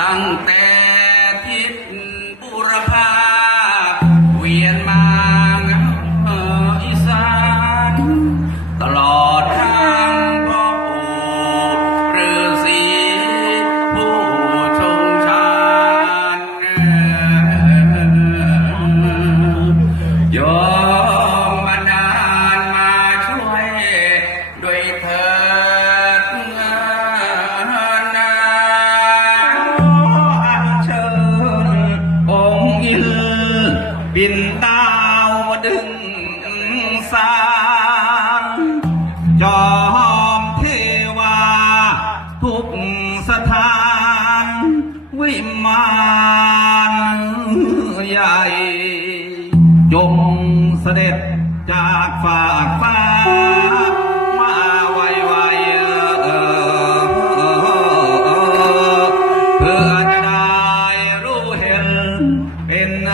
ตั้งแต่ บินดาวดึงสารจอมเทวา ทุกสถาน วิมานใหญ่ จงเสด็จจากฝากฟ้ามาไวไวเพื่อจะได้รู้เห็นเป็นเอ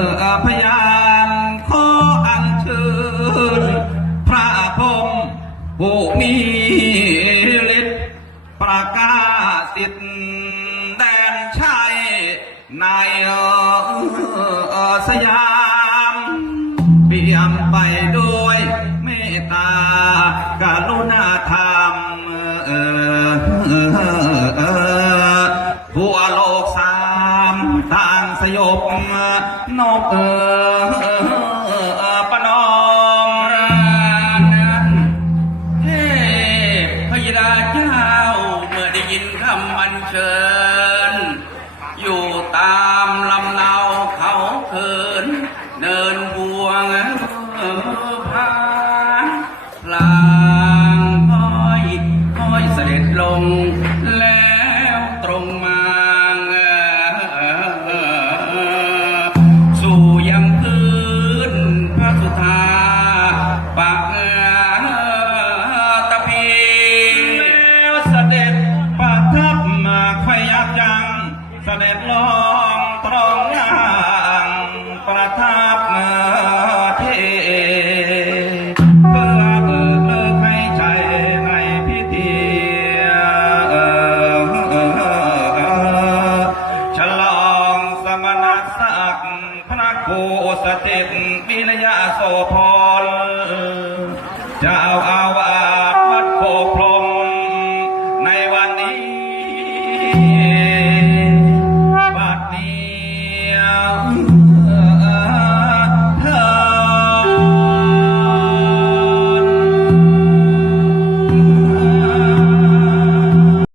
อ พยานขออัญเชิญพระพรหมผู้มีฤทธิ์ประกาศิทแดนชัยในสยามเปี่ยมไปด้วยเมตตากรุณา นกเอ่อประนอมนั้นเทพยดาเจ้าเมื่อได้ยินคำอัญเชิญ ปักตะพีแล้วเสด็จประทับมาขยับยังเสด็จลอ พระครูสถิปินยาโสพลจะเอาเอา